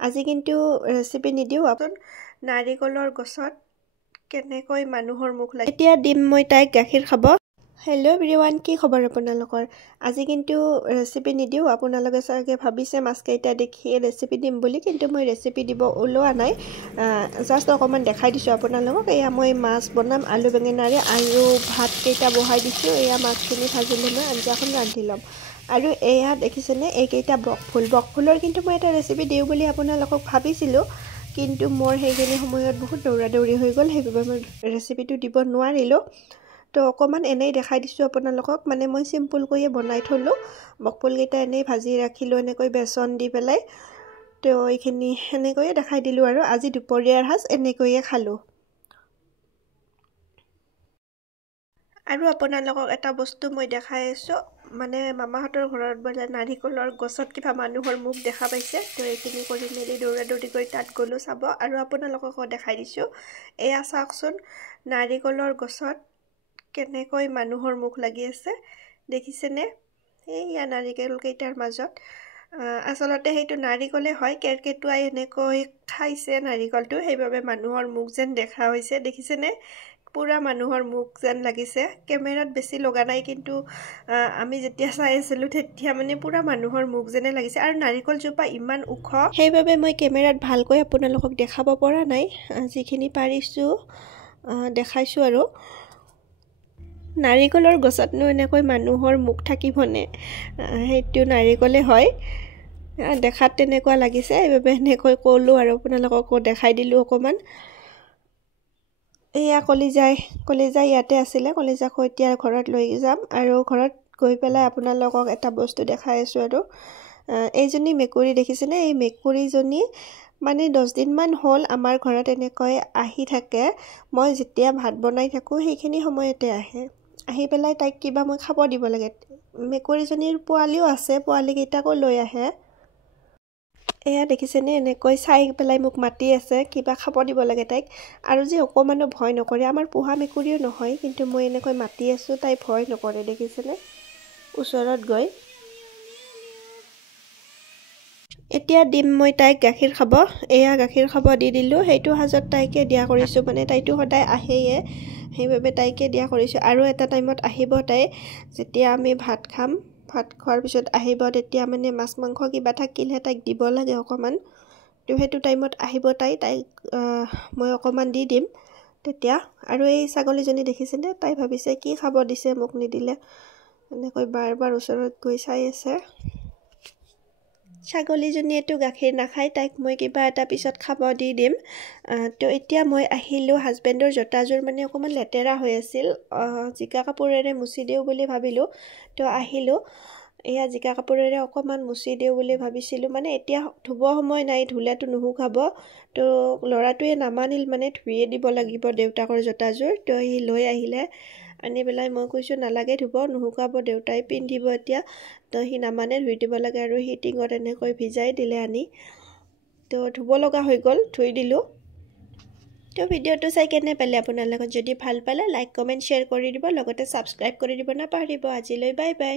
আজি কিন্তু ৰেচিপি নিদিওঁ আপোন নাৰিকলৰ গছত কেনেকৈ মানুহৰ মুখ লাগে এতিয়া দিম মই তাইক গাখীৰ খাব হেল্ল' এভৰিৱান কি খবৰ আপোনালোকৰ আজি কিন্তু ৰেচিপি নিদিওঁ আপোনালোকে চাগে ভাবিছে মাছকেইটা দেখি ৰেচিপি দিম বুলি কিন্তু মই ৰেচিপি দিব ওলোৱা নাই জাষ্ট অকমান দেখাই দিছোঁ আপোনালোকক এয়া মই মাছ বনাম আলু বেঙেনাৰে আৰু ভাত কেইটা বহাই দিছোঁ এয়া মাছখিনি ভাজি লৈ মই আঞ্জাখন ৰান্ধি ল'ম আৰু এয়া দেখিছেনে এইকেইটা বকফুলৰ কিন্তু মই এটা ৰেচিপি দিওঁ বুলি আপোনালোকক ভাবিছিলোঁ কিন্তু মোৰ সেইখিনি সময়ত বহুত দৌৰা-দৌৰি হৈ গ'ল সেইবাবে মই ৰেচিপিটো দিব নোৱাৰিলোঁ তো অকমান এনেই দেখাই দিছোঁ আপোনালোকক মানে মই সিম্পল কৈয়ে বনাই থলো বকফুলকেইটা এনেই ভাজি ৰাখিলোঁ এনেকৈ বেচন দি পেলাই তো এইখিনি এনেকৈয়ে দেখাই দিলোঁ আৰু আজি দুপৰীয়াৰ সাজ এনেকৈয়ে খালোঁ আৰু আপোনালোকক এটা বস্তু মই দেখাই আছোঁ মানে মামাহঁতৰ ঘৰত বোলে নাৰিকলৰ গছত কিবা মানুহৰ মুখ দেখা পাইছে তো এইখিনি কৰি মেলি দৌৰা-দৌৰি কৰি তাত গ'লো চাব আৰু আপোনালোককো দেখাই দিছোঁ এয়া চাওকচোন নাৰিকলৰ গছত কেনেকৈ মানুহৰ মুখ লাগি আছে দেখিছেনে এইয়া নাৰিকল কেইটাৰ মাজত আচলতে সেইটো নাৰিকলে হয় কেৰকেটুৱাই এনেকৈ খাইছে নাৰিকলটো সেইবাবে মানুহৰ মুখ যেন দেখা হৈছে দেখিছেনে পুৰা মানুহৰ মুখ যেন লাগিছে কেমেৰাত বেছি লগা নাই কিন্তু আমি যেতিয়া চাই আছিলোঁ তেতিয়া মানে পুৰা মানুহৰ মুখ যেনে লাগিছে আৰু নাৰিকল জোপা ইমান ওখ সেইবাবে মই কেমেৰাত ভালকৈ আপোনালোকক দেখাব পৰা নাই যিখিনি পাৰিছোঁ দেখাইছোঁ আৰু নাৰিকলৰ গছতনো এনেকৈ মানুহৰ মুখ থাকিবনে সেইটো নাৰিকলে হয় দেখাত তেনেকুৱা লাগিছে এইবাবে এনেকৈ ক'লোঁ আৰু আপোনালোককো দেখাই দিলোঁ অকমান এয়া কলিজা ইয়াতে আছিলে কলিজাক এতিয়া ঘৰত লৈ যাম আৰু ঘৰত গৈ পেলাই আপোনালোকক এটা বস্তু দেখাই আছোঁ আৰু এইজনী মেকুৰী দেখিছেনে এই মেকুৰীজনী মানে 10 দিনমান হ'ল আমাৰ ঘৰত এনেকৈ আহি থাকে মই যেতিয়া ভাত বনাই থাকোঁ সেইখিনি সময়তে আহি পেলাই তাইক কিবা মই খাব দিব লাগে মেকুৰীজনীৰ পোৱালিও আছে পোৱালিকেইটাকো লৈ আহে এয়া দেখিছেনে এনেকৈ চাই পেলাই মোক মাতি আছে কিবা খাব দিব লাগে তাইক আৰু যে অকমানো ভয় নকৰে আমাৰ পোহা মেকুৰীও নহয় কিন্তু মই এনেকৈ মাতি আছোঁ তাই ভয় নকৰে দেখিছেনে ওচৰত গৈ এতিয়া দিম মই তাইক গাখীৰ খাব এয়া গাখীৰ খাব দি দিলোঁ সেইটো হাজত তাইকে দিয়া কৰিছোঁ মানে তাইতো সদায় আহেয়ে সেইবাবে তাইকে দিয়া কৰিছোঁ আৰু এটা টাইমত আহিব তাই যেতিয়া আমি ভাত খাম ভাত খোৱাৰ পিছত আহিব তেতিয়া মানে মাছ মাংস কিবা থাকিলে তাইক দিব লাগে অকমান তো সেইটো টাইমত আহিব তাইক মই অকমান দি দিম তেতিয়া আৰু এই ছাগলীজনী দেখিছেনে তাই ভাবিছে কি খাব দিছে মোক নিদিলে এনেকৈ বাৰ ওচৰত গৈ চাই আছে ছাগলীজনীয়েতো গাখীৰ নাখায় তাইক মই কিবা এটা পিছত খাব দি দিম তো এতিয়া মই আহিলোঁ হাজবেণ্ডৰ জোতাযোৰ মানে অকমান লেতেৰা হৈ আছিল জিকা কাপোৰেৰে মুচি দিওঁ বুলি ভাবিলোঁ তো আহিলোঁ এয়া জিকা কাপোৰেৰে অকমান মুচি দিওঁ বুলি ভাবিছিলোঁ মানে এতিয়া ধুব সময় নাই ধুলেতো নুশুকাব তো ল'ৰাটোৱে নামানিল মানে ধুইয়ে দিব লাগিব দেউতাকৰ জোতাযোৰ তো সি লৈ আহিলে আনি পেলাই মই কৈছোঁ নালাগে ধুব নুশুকাব দেউতাই পিন্ধিব এতিয়া তো সি নামানে ধুই দিব লাগে আৰু সি টিঙত এনেকৈ ভিজাই দিলে আনি তো ধুব লগা হৈ গ'ল ধুই দিলোঁ তো ভিডিঅ'টো চাই কেনে পালে আপোনালোকে যদি ভাল পালে লাইক কমেণ্ট শ্বেয়াৰ কৰি দিব লগতে ছাবস্ক্ৰাইব কৰি দিব নাপাহৰিব আজিলৈ বাই বাই